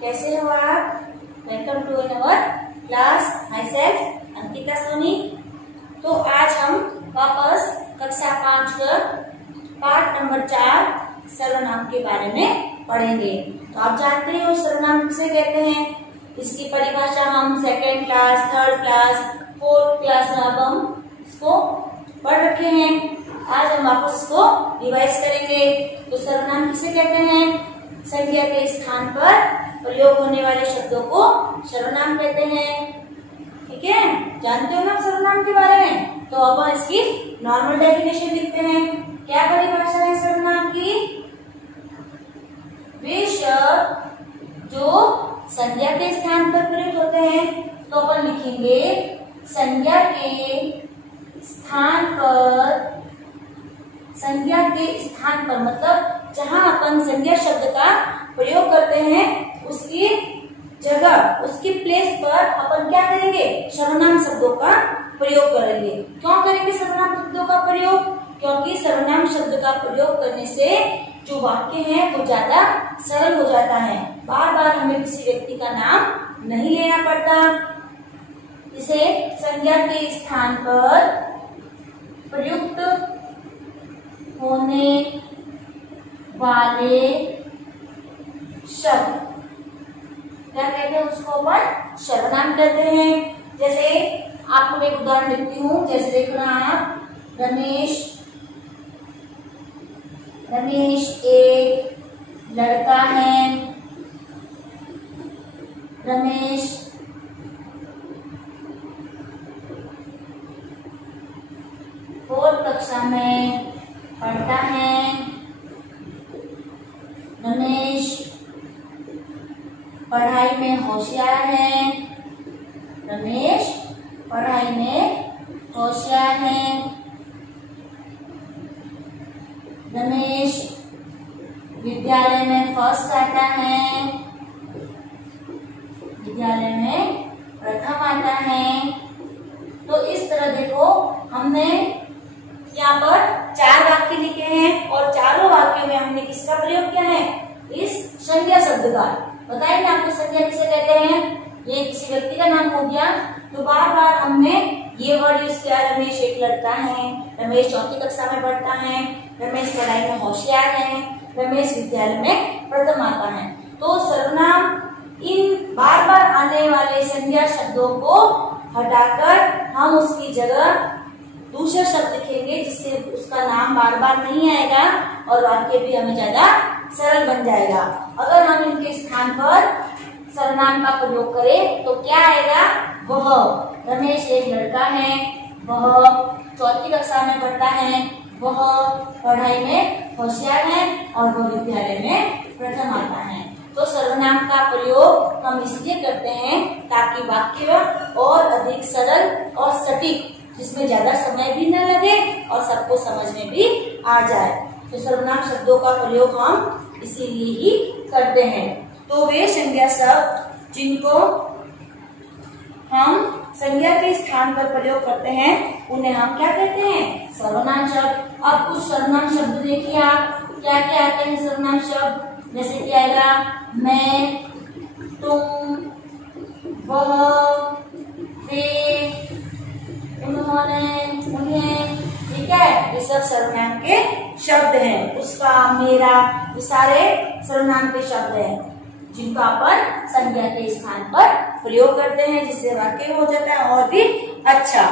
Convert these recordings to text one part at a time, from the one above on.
कैसे हो आप? Welcome to our class. Myself Ankita Soni. तो आज हम वापस कक्षा 5 का पाठ नंबर 4 सर्वनाम के बारे में पढ़ेंगे। तो आप जानते हो सर्वनाम किसे कहते हैं। इसकी परिभाषा हम second class, third class, fourth class में अब हम इसको पढ़ रखे हैं। आज हम वापस इसको रिवाइज करेंगे। तो सर्वनाम किसे कहते हैं? संज्ञा के स्थान पर प्रयोग होने वाले शब्दों को सर्वनाम कहते हैं। ठीक है, जानते हो ना सर्वनाम के बारे में। तो अब हम इसकी नॉर्मल डेफिनेशन लिखते हैं। क्या परिभाषा है सर्वनाम की? वे शब्द जो संज्ञा के स्थान पर प्रयुक्त होते हैं। तो अपन लिखेंगे संज्ञा के स्थान पर। संज्ञा के स्थान पर मतलब जहां अपन संज्ञा शब्द का प्रयोग करते हैं उसकी जगह, उसकी प्लेस पर अपन क्या करेंगे? सर्वनाम शब्दों का प्रयोग करेंगे। क्यों करेंगे सर्वनाम शब्दों का प्रयोग? क्योंकि सर्वनाम शब्द का प्रयोग करने से जो वाक्य है वो ज्यादा सरल हो जाता है। बार बार हमें किसी व्यक्ति का नाम नहीं लेना पड़ता। इसे संज्ञा के स्थान पर प्रयुक्त होने वाले शब्द क्या कहते हैं? उसको अपन सर्वनाम कहते हैं। जैसे आपको मैं एक उदाहरण देती हूँ। जैसे देखना आप, रमेश एक लड़का है। रमेश फोर्थ कक्षा में पढ़ता है। रमेश पढ़ाई में होशियार है। रमेश पढ़ाई में होशियार है। रमेश विद्यालय में फर्स्ट आता है। विद्यालय में प्रथम आता है। तो इस तरह देखो हमने यहाँ पर 4 वाक्य लिखे हैं और चारों वाक्यों में हमने किसका प्रयोग किया है? इस संज्ञा शब्द का। बताइए ना आपको संज्ञा किसे कहते हैं? ये किसी व्यक्ति का नाम हो गया। तो बार बार हमने ये वर्ड यूज किया। रमेश एक लड़का है। रमेश चौथी कक्षा में पढ़ता है। रमेश पढ़ाई में होशियार है। रमेश विद्यालय में प्रथम आता है। तो सर्वनाम इन बार बार आने वाले संज्ञा शब्दों को हटाकर हम उसकी जगह दूसरा शब्द लिखेंगे जिससे उसका नाम बार बार नहीं आएगा और वाक्य भी हमें ज्यादा सरल बन जाएगा। अगर हम इनके स्थान पर सर्वनाम का प्रयोग करें तो क्या आएगा? वह रमेश एक लड़का है। वह चौथी कक्षा में पढ़ता है। वह पढ़ाई में होशियार है और वह विद्यालय में प्रथम आता है। तो सर्वनाम का प्रयोग हम इसलिए करते हैं ताकि वाक्य और अधिक सरल और सटीक, जिसमें ज्यादा समय भी न लगे और सबको समझ में भी आ जाए। तो सर्वनाम शब्दों का प्रयोग हम इसीलिए ही करते हैं। तो वे संज्ञा शब्द जिनको हम संज्ञा के स्थान पर प्रयोग करते हैं उन्हें हम क्या कहते हैं? सर्वनाम शब्द। अब कुछ सर्वनाम शब्द देखिए आप क्या क्या आते हैं सर्वनाम शब्द। जैसे क्या आएगा? मैं, तुम, वह, वे, उन्होंने, उन्हें। ठीक है, ये सब सर्वनाम के शब्द हैं। उसका, मेरा, ये सारे सर्वनाम के शब्द हैं जिनका अपन संज्ञा के स्थान पर प्रयोग करते हैं, जिससे वाक्य हो जाता है और भी अच्छा।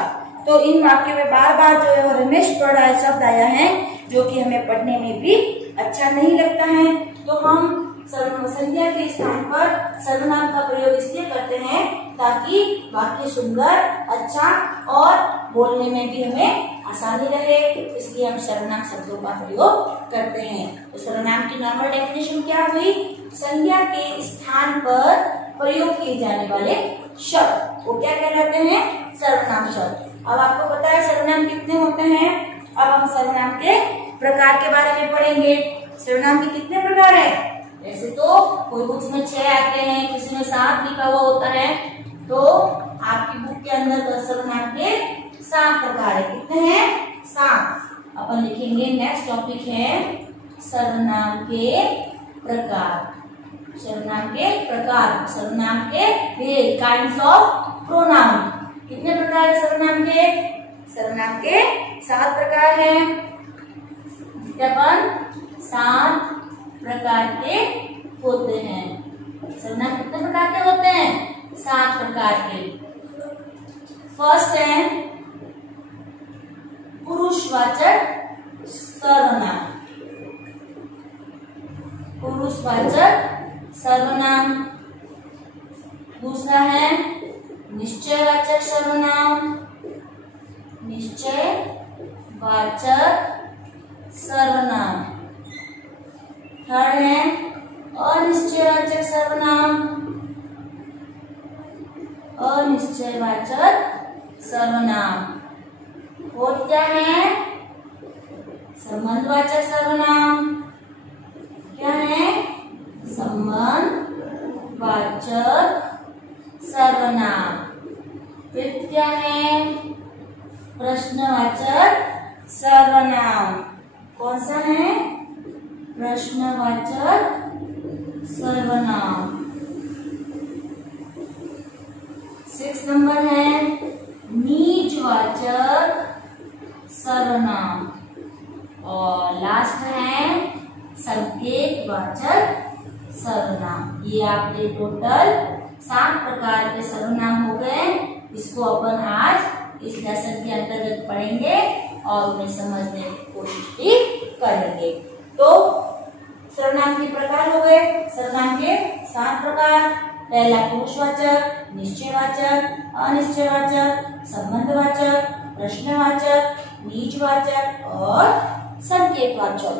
तो इन वाक्य में बार बार जो है रमेश पढ़ रहा है शब्द आया है जो कि हमें पढ़ने में भी अच्छा नहीं लगता है। तो हम संज्ञा के स्थान पर सर्वनाम का प्रयोग इसलिए करते हैं ताकि वाक्य सुंदर, अच्छा और बोलने में भी हमें आसानी रहे। इसलिए हम सर्वनाम शब्दों का प्रयोग करते हैं। तो सर्वनाम की नॉर्मल डेफिनेशन क्या हुई? संज्ञा के स्थान पर प्रयोग किए जाने वाले शब्द वो क्या कहलाते हैं? सर्वनाम शब्द। अब आपको पता है सर्वनाम कितने होते हैं। अब हम सर्वनाम के प्रकार के बारे में पढ़ेंगे। सर्वनाम के कितने प्रकार है? वैसे तो कोई बुक्स में 6 आते हैं, किसी में 7 लिखा हुआ होता है। तो आपकी बुक के अंदर सर्वनाम के 7 प्रकार है। कितने हैं? 7। अपन लिखेंगे। नेक्स्ट टॉपिक है सर्वनाम के प्रकार। सर्वनाम के प्रकार, सर्वनाम के भेद, काइंड्स ऑफ प्रोनाउन। कितने प्रकार है सर्वनाम के? सर्वनाम के 7 प्रकार हैं। अपन 7 प्रकार के होते हैं। सर्वनाम कितने प्रकार के होते हैं? 7 प्रकार के। फर्स्ट है पुरुषवाचक सर्वनाम, पुरुषवाचक सर्वनाम। दूसरा है निश्चयवाचक सर्वनाम, निश्चयवाचक सर्वनाम। थर्ड है अनिश्चयवाचक सर्वनाम, अनिश्चयवाचक सर्वनाम। फोर्थ क्या है? संबंधवाचक सर्वनाम। क्या है? संबंधवाचक सर्वनाम। फिफ्थ क्या है? प्रश्नवाचक सर्वनाम। कौन सा है? प्रश्नवाचक सर्वनाम। 6 नंबर है निजवाचक सर्वनाम। और लास्ट है संकेतवाचक सर्वनाम। ये आपके टोटल 7 प्रकार के सर्वनाम हो गए। इसको अपन आज इस लेसन के अंतर्गत पढ़ेंगे और उन्हें समझने की कोशिश भी करेंगे। तो सर्वनाम के प्रकार हो गए। सर्वनाम के 7 प्रकार। पहला पुरुषवाचक, निश्चयवाचक, अनिश्चयवाचक, संबंधवाचक, प्रश्नवाचक, निजवाचक और संकेतवाचक।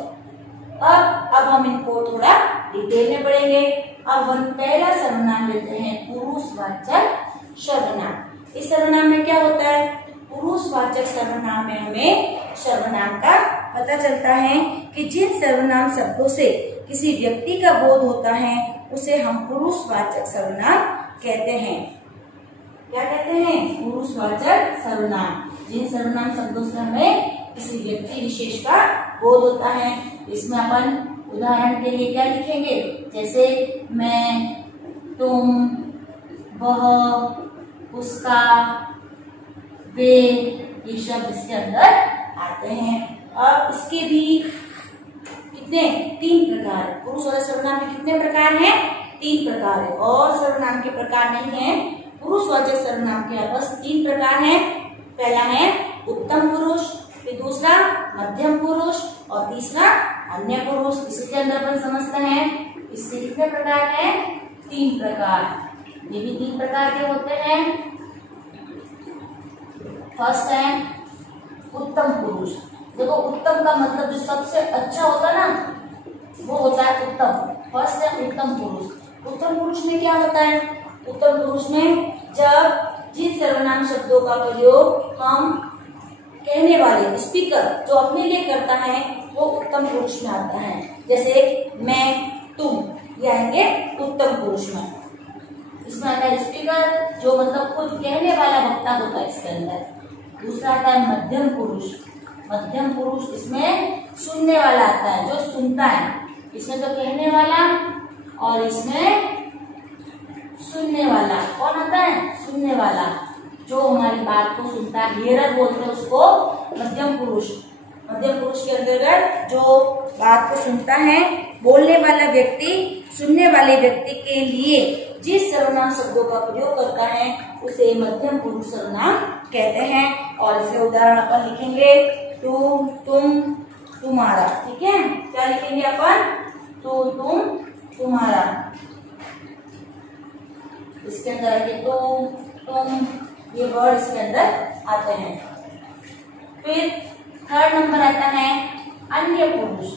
अब हम इनको थोड़ा डिटेल में पढ़ेंगे। अब हम पहला सर्वनाम लेते हैं पुरुषवाचक सर्वनाम। इस सर्वनाम में क्या होता है? पुरुषवाचक सर्वनाम में हमें सर्वनाम का पता चलता है कि जिन सर्वनाम शब्दों से किसी व्यक्ति का बोध होता है उसे हम पुरुषवाचक सर्वनाम कहते हैं। क्या कहते हैं? पुरुषवाचक सर्वनाम। जिन सर्वनाम शब्दों से हमें किसी व्यक्ति विशेष का बोध होता है। इसमें अपन उदाहरण के लिए क्या लिखेंगे? जैसे मैं, तुम, वह, उसका, वे, ये शब्द इसके अंदर आते हैं। अब इसके भी कितने? 3 प्रकार है। पुरुषवाचक सर्वनाम में कितने प्रकार हैं? 3 प्रकार है। और सर्वनाम के प्रकार नहीं है। पुरुषवाचक सर्वनाम के बस 3 प्रकार हैं। पहला है उत्तम पुरुष, फिर दूसरा मध्यम पुरुष और तीसरा अन्य पुरुष। इसी के अंदर अपन समझते हैं इसके कितने प्रकार हैं? 3 प्रकार। ये भी 3 प्रकार के होते हैं। फर्स्ट है उत्तम पुरुष। देखो उत्तम का मतलब जो सबसे अच्छा होता है ना वो होता है उत्तम। फर्स्ट है उत्तम पुरुष। उत्तम पुरुष में क्या होता है? उत्तम पुरुष में जब जिन सर्वनाम शब्दों का प्रयोग हम कहने वाले स्पीकर जो अपने लिए करता है वो उत्तम पुरुष में आता है। जैसे मैं, तुम, ये आएंगे उत्तम पुरुष में। इसमें आता है स्पीकर जो मतलब खुद कहने वाला वक्ता होता है इसके अंदर। दूसरा आता है मध्यम पुरुष। मध्यम पुरुष इसमें सुनने वाला आता है, जो सुनता है। इसमें तो कहने वाला और इसमें सुनने वाला। कौन आता है? सुनने वाला, जो हमारी बात को सुनता है। हियरर बोलते हैं उसको मध्यम पुरुष। मध्यम पुरुष के अंतर्गत जो बात को सुनता है, बोलने वाला व्यक्ति सुनने वाले व्यक्ति के लिए जिस सर्वनाम शब्दों का प्रयोग करता है उसे मध्यम पुरुष सर्वनाम कहते हैं। और इसके उदाहरण अपन लिखेंगे तुम, तुम, तुम्हारा। ठीक है, क्या लिखेंगे अपन? तो तुम, तुम्हारा। इसके अंदर आएंगे तुम, तुम, ये वर्ड इसके अंदर आते हैं। फिर थर्ड नंबर आता है अन्य पुरुष।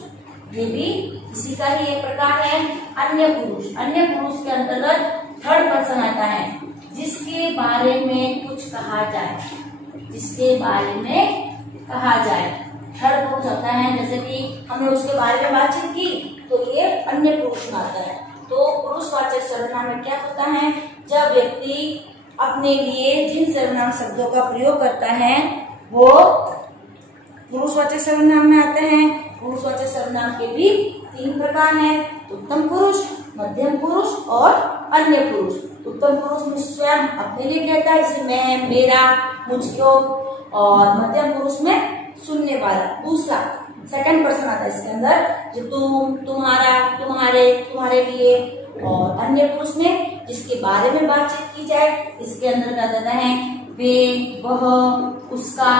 ये भी इसी का ही एक प्रकार है, अन्य पुरुष। अन्य पुरुष के अंतर्गत थर्ड पर्सन आता है, जिसके बारे में कुछ कहा जाए, जिसके बारे में कहा जाए। थर्ड पुरुष आता है, जैसे कि हमने उसके बारे में बातचीत की तो ये अन्य पुरुष में आता है। तो पुरुषवाचक सर्वनाम में क्या होता है? जब व्यक्ति अपने लिए जिन सर्वनाम शब्दों का प्रयोग करता है वो पुरुषवाचक सर्वनाम में आते हैं। पुरुषवाचक सर्वनाम के भी 3 प्रकार हैं, उत्तम पुरुष, मध्यम पुरुष अन्य पुरुष। उत्तम पुरुष में स्वयं अपने लिए कहता है, जैसे मैं, मेरा, मुझको, और मध्यम पुरुष में सुनने वाला, दूसरा सेकंड पर्सन आता है इसके अंदर, जो तुम, तुम्हारा, तुम्हारे, तुम्हारे लिए। और अन्य पुरुष में जिसके बारे में बातचीत की जाए, इसके अंदर क्या जाता है, वे, वह, उसका,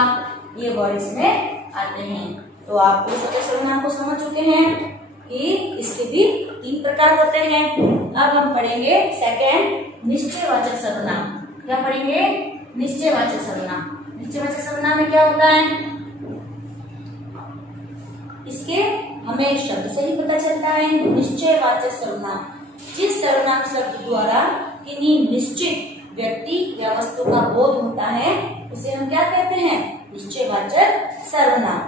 ये वर्ड इसमें आते हैं। तो आप पुरुषवाचक सर्वनाम को समझ चुके हैं कि इसके भी 3 प्रकार होते हैं। अब हम पढ़ेंगे सेकंड, निश्चयवाचक सर्वनाम। क्या पढ़ेंगे? निश्चयवाचक सर्वनाम। निश्चयवाचक सर्वनाम में क्या होता है, इसके हमें शब्द से ही पता चलता है। निश्चयवाचक सर्वनाम, जिस सर्वनाम शब्द द्वारा किन्हीं निश्चित व्यक्ति या वस्तु का बोध होता है, उसे हम क्या कहते हैं? निश्चयवाचक सर्वनाम।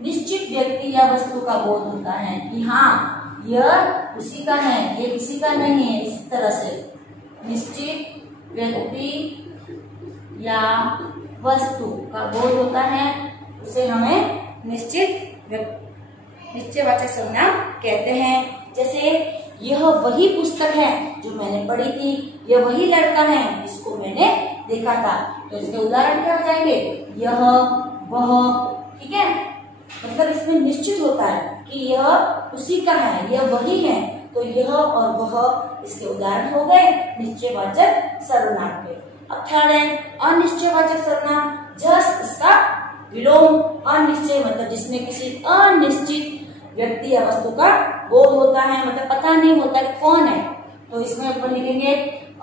निश्चित व्यक्ति या वस्तु का बोध होता है कि हाँ यह उसी का है, ये किसी का नहीं है। इस तरह से निश्चित व्यक्ति या वस्तु का बोध होता है, उसे हमें निश्चयवाचक सर्वनाम कहते हैं। जैसे यह वही पुस्तक है जो मैंने पढ़ी थी, यह वही लड़का है जिसको मैंने देखा था। तो इसके उदाहरण क्या हो जाएंगे? यह, वह, ठीक है। मतलब इसमें निश्चित होता है कि यह उसी का है, यह वही है। तो यह और वह इसके उदाहरण हो गए निश्चयवाचक सर्वनाम के। अब थर्ड है अनिश्चयवाचक सर्वनाम। जस्ट इसका विलोम, अनिश्चय मतलब जिसमें किसी अनिश्चित व्यक्ति या वस्तु का बोध होता है, मतलब पता नहीं होता कि कौन है। तो इसमें ऊपर लिखेंगे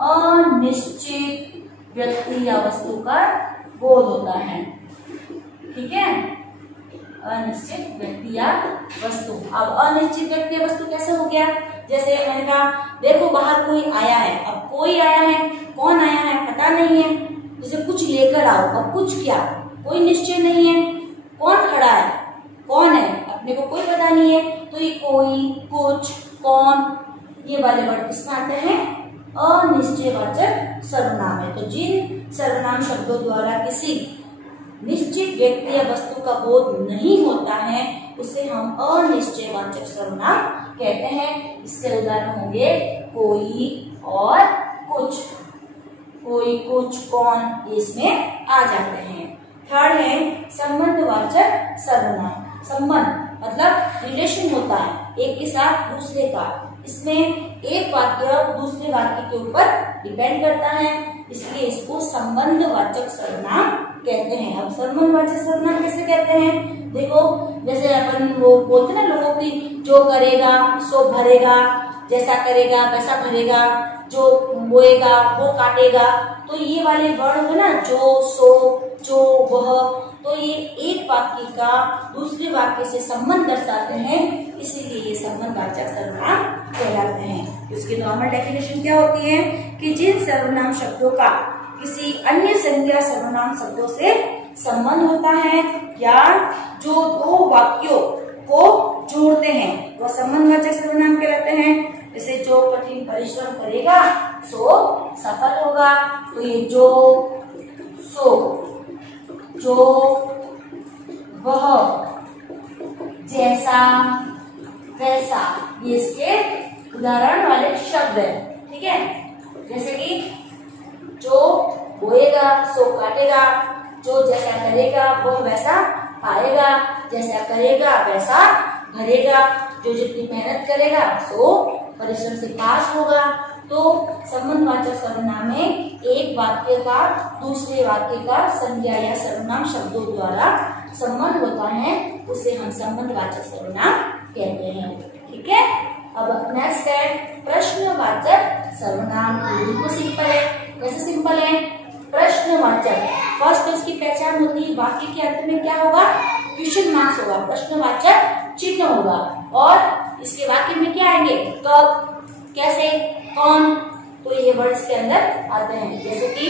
अनिश्चित व्यक्ति या वस्तु का बोध होता है, ठीक है। अनिश्चित व्यक्ति या वस्तु। अब अनिश्चित व्यक्ति या वस्तु कैसे हो गया? जैसे मैंने कहा देखो बाहर कोई आया है। अब कोई आया है, कौन आया है पता नहीं है। जैसे कुछ लेकर आओ, अब कुछ क्या, कोई निश्चय नहीं है। कौन खड़ा है, कौन है, अपने को कोई पता नहीं है। तो ये कोई, कुछ, कौन, ये वाले वर्ड किसमें आते हैं? अनिश्चयवाचक सर्वनाम है। तो जिन सर्वनाम शब्दों द्वारा किसी निश्चित व्यक्ति या वस्तु का बोध नहीं होता है, उसे हम अनिश्चयवाचक सर्वनाम कहते हैं। इसके उदाहरण होंगे कोई और कुछ। कोई, कुछ, कौन, ये इसमें आ जाते हैं। थर्ड है संबंधवाचक सर्वनाम। संबंध मतलब रिलेशन होता है एक के साथ दूसरे का। इसमें एक वाक्य दूसरे वाक्य के ऊपर डिपेंड करता है, इसलिए इसको संबंधवाचक सर्वनाम कहते हैं। अब संबंधवाचक सर्वनाम कैसे कहते हैं? देखो जैसे अपन वो बोलते ना लोगों की, जो करेगा सो भरेगा, जैसा करेगा वैसा भरेगा, जो बोएगा वो काटेगा। तो ये वाले वर्ड है ना, जो, सो, जो, वह, तो ये एक वाक्य का दूसरे वाक्य से संबंध दर्शाते हैं, इसीलिए ये संबंधवाचक सर्वनाम कहलाते हैं। इसकी नॉर्मल डेफिनेशन क्या होती है कि जिन सर्वनाम शब्दों का किसी अन्य संज्ञा सर्वनाम शब्दों से संबंध होता है या जो दो वाक्यों को जोड़ते हैं, वह संबंधवाचक सर्वनाम कहलाते हैं। जैसे जो कठिन परिश्रम करेगा सो सफल होगा। तो ये जो, सो, जो, वह, जैसा, वैसा, ये इसके उदाहरण वाले शब्द है, ठीक है। जैसे कि जो बोएगा सो काटेगा, जो जैसा करेगा वो वैसा पाएगा, जैसा करेगा वैसा भरेगा, जो जितनी मेहनत करेगा सो परिश्रम से पास होगा। तो संबंधवाचक सर्वनाम में एक वाक्य का दूसरे वाक्य का संज्ञा या सर्वनाम शब्दों द्वारा संबंध होता है, उसे हम संबंधवाचक सर्वनाम कहते हैं, ठीक है। अब नेक्स्ट है प्रश्नवाचक सर्वनाम। बिल्कुल सिंपल है। कैसे सिंपल है? प्रश्नवाचक, फर्स्ट इसकी पहचान होती है, वाक्य के अंत में क्या होगा? क्वेश्चन मार्क्स होगा, प्रश्नवाचक चिन्ह होगा। और इसके वाक्य में क्या आएंगे? कब, कैसे, कौन, तो ये वर्ड्स के अंदर आते हैं। जैसे कि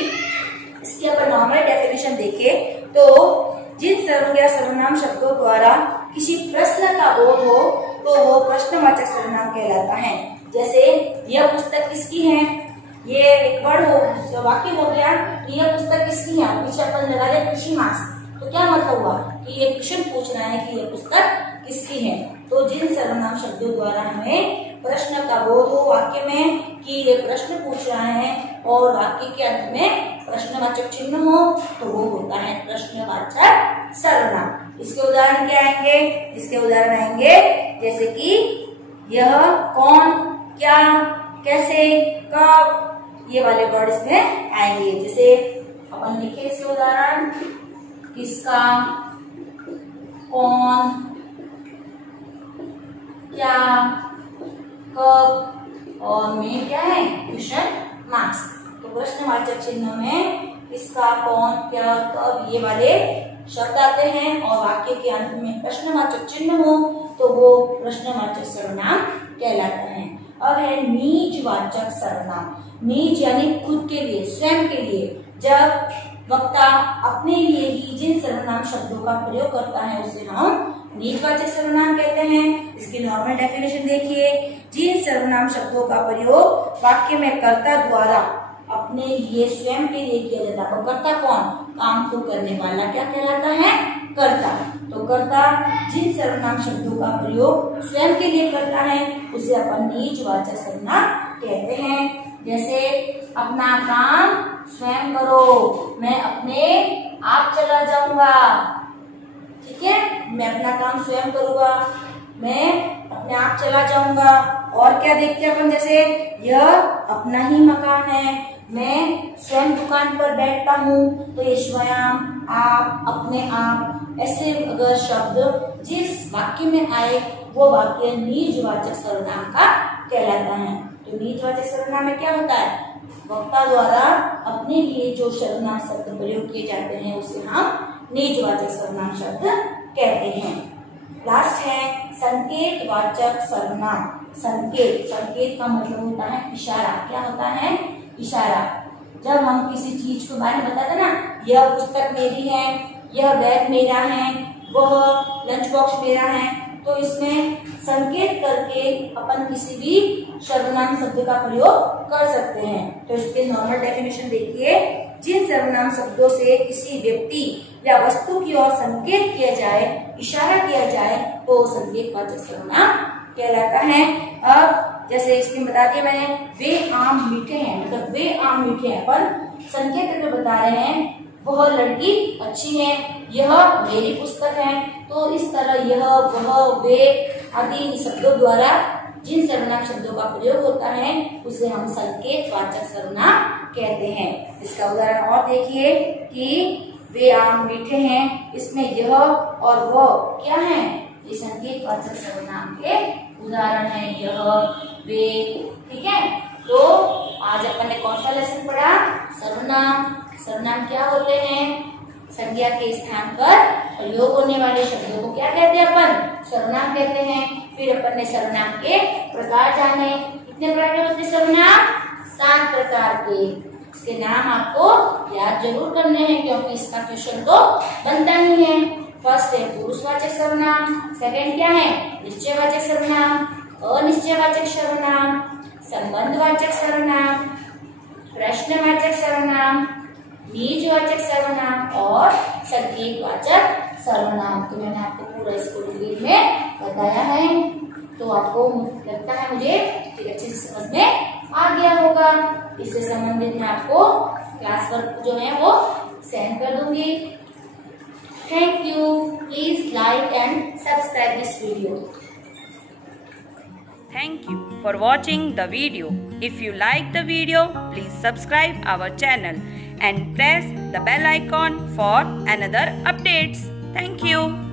इसकी अगर नॉर्मल डेफिनेशन देखें तो जिन सर्वज्ञ सर्वनाम शब्दों द्वारा किसी प्रश्न का बोध हो तो वो प्रश्नवाचक सर्वनाम कहलाता है। जैसे यह पुस्तक किसकी है, ये एक वर्ड हो, वाक्य हो गया, यह पुस्तक किसकी है, पीछे अपन लगा दे क्वेश्चन मार्क्स। तो क्या मतलब हुआ कि ये क्वेश्चन पूछ रहा है कि यह पुस्तक किसकी है। तो जिन सर्वनाम शब्दों द्वारा हमें प्रश्न का बोध हो वाक्य में कि ये प्रश्न पूछ रहा है और वाक्य के अंत में प्रश्नवाचक चिन्ह हो तो वो होता है प्रश्नवाचक सर्वनाम। इसके उदाहरण क्या आएंगे? इसके उदाहरण आएंगे जैसे कि यह, कौन, क्या, कैसे, कब, ये वाले वर्ड इसमें आएंगे। जैसे अपन लिखे इसके उदाहरण, किसका, कौन, क्या, कब और में क्या है क्वेश्चन मार्क्स। तो प्रश्नवाचक चिन्ह में किसका, कौन, क्या, कब ये वाले शब्द आते हैं और वाक्य के अंत में प्रश्नवाचक चिन्ह हो तो वो प्रश्नवाचक सर्वनाम कहलाता है। अब है निजवाचक सर्वनाम। निज यानी खुद के लिए, स्वयं के लिए। जब वक्ता अपने लिए ही जिन सर्वनाम शब्दों का प्रयोग करता है उसे हम निजवाचक सर्वनाम कहते हैं। इसकी नॉर्मल डेफिनेशन देखिए, जिन सर्वनाम शब्दों का प्रयोग वाक्य में कर्ता द्वारा अपने लिए, स्वयं के लिए किया जाता है। और कर्ता कौन? काम को करने वाला क्या कहलाता है? कर्ता। तो कर्ता जिन सर्वनाम शब्दों का प्रयोग स्वयं के लिए करता है उसे अपन निजवाचक सर्वनाम कहते हैं। जैसे अपना काम स्वयं करो, मैं अपने आप चला जाऊंगा, ठीक है, मैं अपना काम स्वयं करूंगा, मैं अपने आप चला जाऊंगा। और क्या देखते हैं अपन, जैसे यह अपना ही मकान है, मैं स्वयं दुकान पर बैठता हूँ, तो ये स्वयं, आप, अपने आप, ऐसे अगर शब्द जिस वाक्य में आए वो वाक्य निजवाचक सर्वनाम का कहलाता है। तो निजवाचक सर्वनाम में क्या होता है? वक्ता द्वारा अपने लिए जो सर्वनाम शब्द प्रयोग किए जाते हैं उसे हम निजवाचक सर्वनाम शब्द कहते हैं। लास्ट है संकेतवाचक सर्वनाम। संकेत, संकेत का मतलब होता है इशारा। क्या होता है? इशारा। जब हम किसी चीज के बारे में बताते ना, यह पुस्तक मेरी है, यह बैग मेरा है, वह लंच बॉक्स मेरा है, तो इसमें संकेत करके अपन किसी भी सर्वनाम शब्द का प्रयोग कर सकते हैं। तो इसके नॉर्मल डेफिनेशन देखिए, जिन सर्वनाम शब्दों से किसी व्यक्ति या वस्तु की ओर संकेत किया जाए, इशारा किया जाए, तो संकेतवाचक सर्वनाम कहलाता है। अब जैसे इसमें बता दिया मैंने, वे आम मीठे हैं, मतलब वे आम मीठे हैं, पर संकेत करके बता रहे हैं वह लड़की अच्छी है, यह मेरी पुस्तक है। तो इस तरह यह, वह, वे आदि शब्दों द्वारा जिन सर्वनाम शब्दों का प्रयोग होता है उसे हम संकेतवाचक सर्वनाम कहते हैं। इसका उदाहरण और देखिए कि वे आम मीठे हैं, इसमें यह और वह क्या है? ये संकेतवाचक सर्वनाम के उदाहरण है, यह, वे, ठीक है। तो आज अपन ने कौन सा लेसन पढ़ा? सर्वनाम। सर्वनाम क्या होते हैं? संज्ञा के स्थान पर प्रयोग होने वाले शब्दों को क्या कहते हैं? अपन सर्वनाम कहते हैं। फिर अपन ने सर्वनाम के प्रकार जाने। कितने प्रकार के होते हैं सर्वनाम? 7 प्रकार के। इसके नाम आपको याद जरूर करने हैं क्योंकि इसका क्वेश्चन तो बनता ही है। फर्स्ट है पुरुषवाचक सर्वनाम, सेकंड क्या है? निश्चयवाचक सर्वनाम, अनिश्चयवाचक सर्वनाम, संबंधवाचक सर्वनाम, प्रश्नवाचक सर्वनाम, निजवाचक सर्वनाम और संकेतवाचक सर्वनाम। तो मैंने आपको पूरा इसको डिटेल में बताया है, तो आपको लगता है मुझे कि अच्छे से समझ में आ गया होगा। इससे संबंधित मैं आपको क्लास वर्क जो है वो सेंड कर दूंगी। Thank you. Please like and subscribe this video. Thank you for watching the video. If you like the video, please subscribe our channel and press the bell icon for another updates. Thank you.